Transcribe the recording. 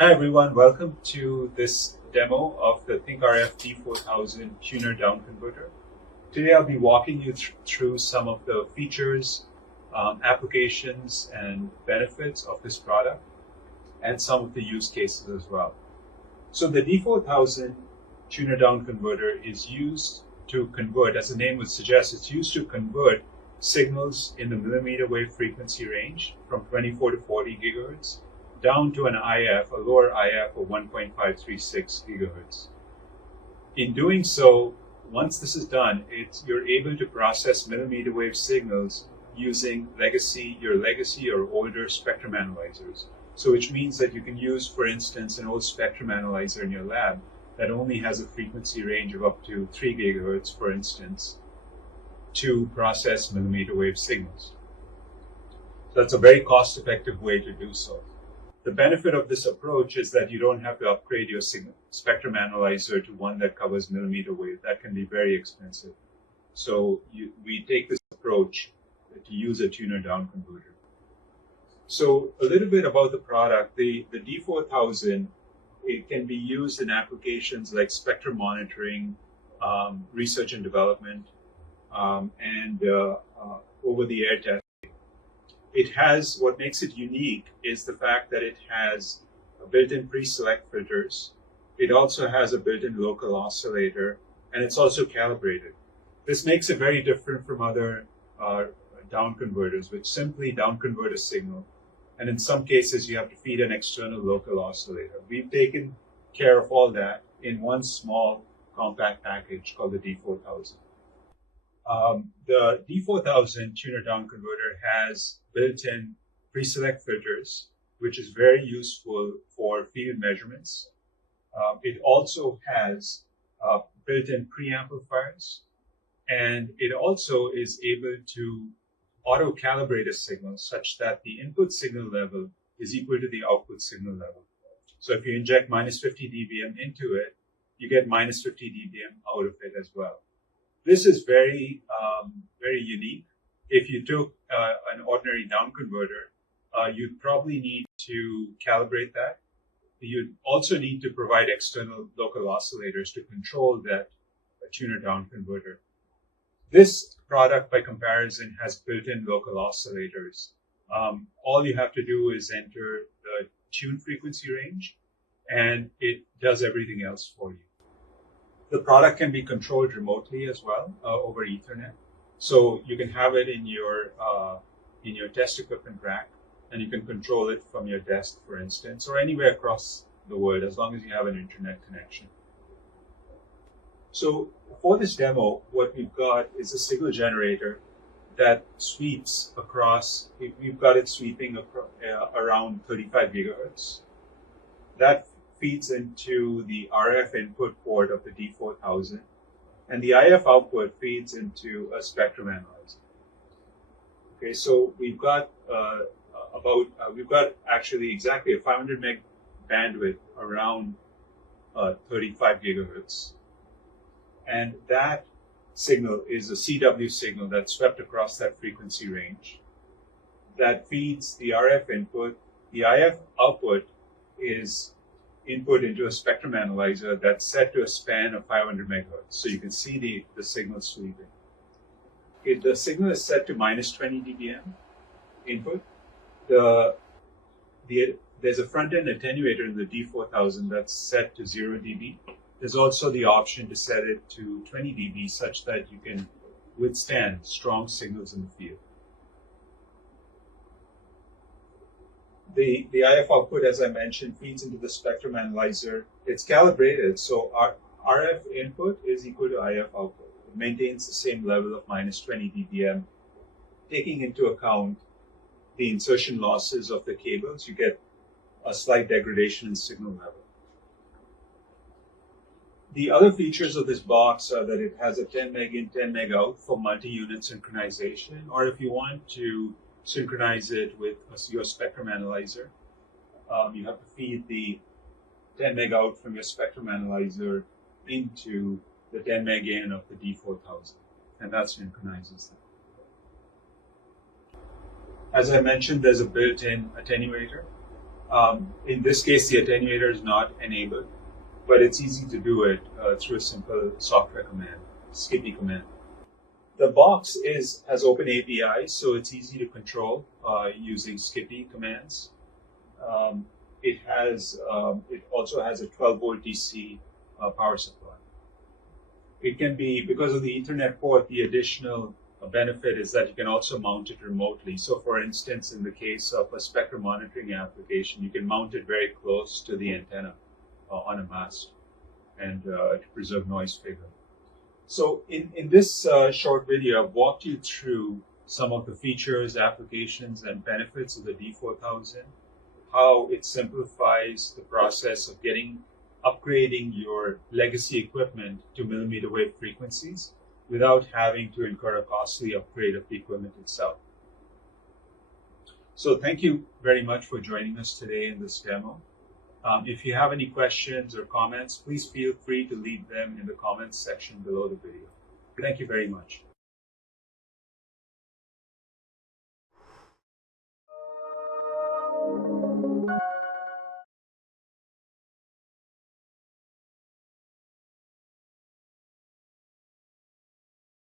Hi everyone, welcome to this demo of the thinkRF D4000 tuner downconverter. Today I'll be walking you through some of the features, applications, and benefits of this product, and some of the use cases as well. So the D4000 tuner downconverter is used to convert, as the name would suggest, it's used to convert signals in the millimeter wave frequency range from 24 to 40 gigahertz down to an IF, a lower IF of 1.536 gigahertz. In doing so, once this is done, you're able to process millimeter wave signals using your legacy or older spectrum analyzers. So which means that you can use, for instance, an old spectrum analyzer in your lab that only has a frequency range of up to 3 gigahertz, for instance, to process millimeter wave signals. So that's a very cost-effective way to do so. The benefit of this approach is that you don't have to upgrade your spectrum analyzer to one that covers millimeter wave. That can be very expensive. So we take this approach to use a tuner downconverter. So a little bit about the product. The D4000, it can be used in applications like spectrum monitoring, research and development, and over-the-air testing. It has, what makes it unique is the fact that it has built-in pre-select filters. It also has a built-in local oscillator, and it's also calibrated. This makes it very different from other downconverters, which simply downconvert a signal. And in some cases, you have to feed an external local oscillator. We've taken care of all that in one small compact package called the D4000. The D4000 tuner downconverter has built-in pre-select filters, which is very useful for field measurements. It also has built-in preamplifiers, and it also is able to auto-calibrate a signal such that the input signal level is equal to the output signal level. So if you inject minus 50 dBm into it, you get minus 50 dBm out of it as well. This is very unique. If you took an ordinary downconverter, you'd probably need to calibrate that. You'd also need to provide external local oscillators to control that tuner downconverter. This product, by comparison, has built-in local oscillators. All you have to do is enter the tune frequency range, and it does everything else for you. The product can be controlled remotely as well over Ethernet. So you can have it in your test equipment rack, and you can control it from your desk, for instance, or anywhere across the world, as long as you have an internet connection. So for this demo, what we've got is a signal generator that sweeps across. We've got it sweeping around 35 gigahertz. That feeds into the RF input port of the D4000, and the IF output feeds into a spectrum analyzer. Okay, so we've got actually exactly a 500 meg bandwidth around 35 gigahertz, and that signal is a CW signal that's swept across that frequency range that feeds the RF input. The IF output is input into a spectrum analyzer that's set to a span of 500 megahertz. So you can see the signal sweeping. The signal is set to minus 20 dBm input. There's a front-end attenuator in the D4000 that's set to 0 dB. There's also the option to set it to 20 dB such that you can withstand strong signals in the field. The IF output, as I mentioned, feeds into the spectrum analyzer. It's calibrated, so our RF input is equal to IF output. It maintains the same level of minus 20 dBm. Taking into account the insertion losses of the cables, you get a slight degradation in signal level. The other features of this box are that it has a 10 meg in, 10 meg out for multi-unit synchronization, or if you want to synchronize it with your spectrum analyzer, you have to feed the 10 meg out from your spectrum analyzer into the 10 meg in of the D4000, and that synchronizes them. As I mentioned, there's a built-in attenuator. In this case, the attenuator is not enabled, but it's easy to do it through a simple software command, Skippy command. The box has open API, so it's easy to control using Skippy commands. It also has a 12-volt DC power supply. It can be, because of the Ethernet port, the additional benefit is that you can also mount it remotely. So for instance, in the case of a spectrum monitoring application, you can mount it very close to the antenna on a mast and to preserve noise figure. So in this short video, I've walked you through some of the features, applications, and benefits of the D4000, how it simplifies the process of upgrading your legacy equipment to millimeter wave frequencies without having to incur a costly upgrade of the equipment itself. So thank you very much for joining us today in this demo. If you have any questions or comments, please feel free to leave them in the comments section below the video. Thank you very much.